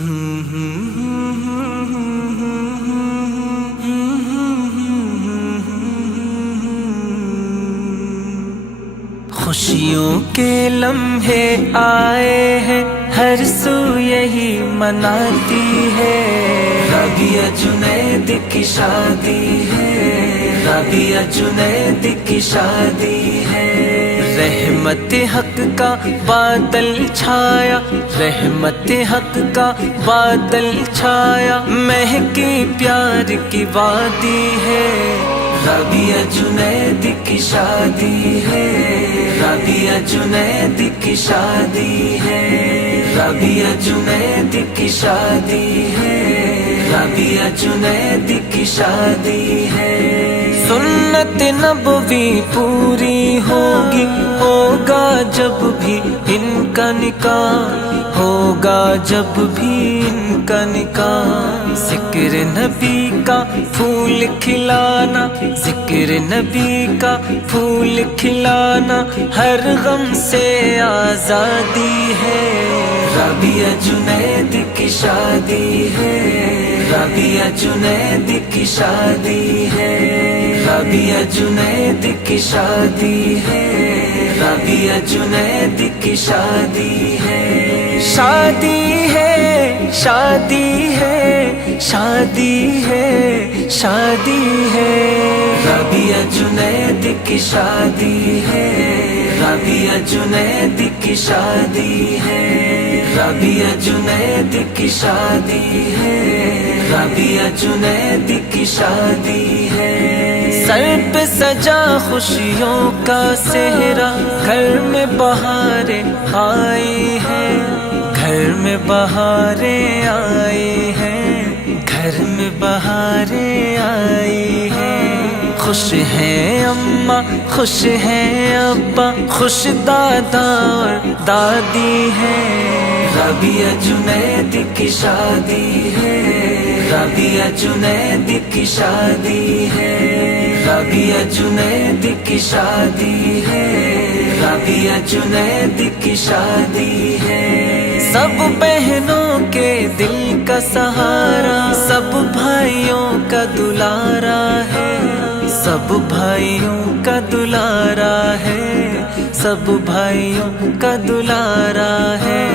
خوشیوں کے لمحے آئے ہیں، ہر سو یہی مناتی ہے۔ رابعہ جنید کی شادی ہے، رابعہ جنید کی شادی ہے۔ رحمت حق کا بادل چھایا، رحمت حق کا بادل چھایا، مہکی پیار کی وادی ہے۔ رابعہ جنید کی شادی ہے، رابعہ جنید کی شادی ہے، رابعہ جنید کی شادی ہے، رابعہ جنید کی شادی ہے۔ سنت نبوی پوری ہوگی، ہوگا جب بھی ان کا نکاح، ہوگا جب بھی ان کا نکاح۔ ذکر نبی کا پھول کھلانا، ذکر نبی کا پھول کھلانا، ہر غم سے آزادی ہے۔ رابعہ جنید کی شادی ہے، رابعہ جنید کی شادی ہے، رابعہ جنید کی شادی ہے، رابعہ جنید کی شادی ہے۔ شادی ہے، شادی ہے، شادی ہے، شادی ہے۔ رابعہ جنید کی شادی ہے، رابعہ جنید کی شادی ہے، رابعہ جنید کی شادی ہے، رابعہ جنید کی شادی ہے۔ سر پہ سجا خوشیوں کا صحرا، گھر میں بہاریں آئی ہیں، گھر میں بہاریں آئی ہیں، گھر میں بہاریں آئی ہیں۔ خوش ہیں اماں، خوش ہیں ابا، خوش دادا اور دادی ہیں۔ رابعہ جنید کی شادی ہے، رابعہ جنید کی شادی ہے، رابعہ جنید کی شادی ہے، رابعہ جنید کی شادی ہے۔ سب بہنوں کے دل کا سہارا، سب بھائیوں کا دلارا ہے، سب بھائیوں کا دلارا ہے، سب بھائیوں کا دلارا ہے۔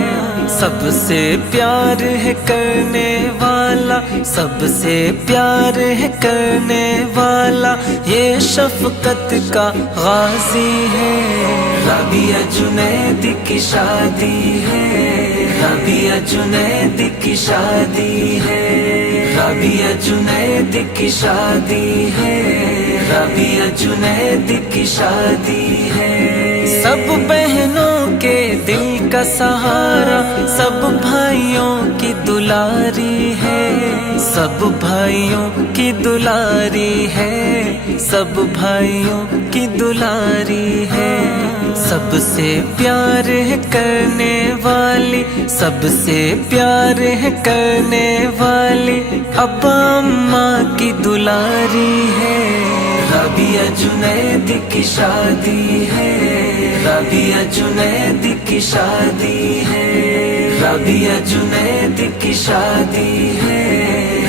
سب سے پیار ہے کرنے والا، سب سے پیار ہے کرنے والا، یہ شفقت کا غازی ہے۔ رابعہ جنید کی شادی ہے، رابعہ جنید کی شادی ہے، رابعہ جنید کی شادی ہے، رابعہ جنید کی شادی ہے۔ سب بہنوں کے دل کا سہارا، سب بھائیوں کی دلاری ہے، سب بھائیوں کی دلاری ہے، سب بھائیوں کی دلاری ہے۔ سب سے پیار ہے کرنے والی، سب سے پیار ہے کرنے والی، ابا اماں کی دلاری ہے۔ رابعہ جنید کی شادی ہے، رابعہ جنید کی شادی ہے، رابعہ جنید کی شادی ہے،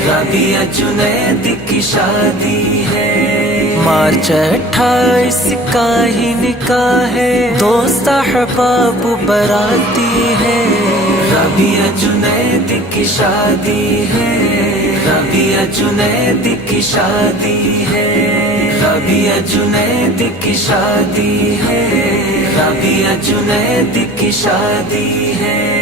رابعہ جنید کی شادی ہے۔ مارچ 28 کا ہی نکاح ہے، دوست احباب براتی ہے۔ رابعہ جنید کی شادی ہے، رابعہ جنید کی شادی ہے، رابعہ جنید کی شادی ہے، رابعہ جنید کی شادی ہے۔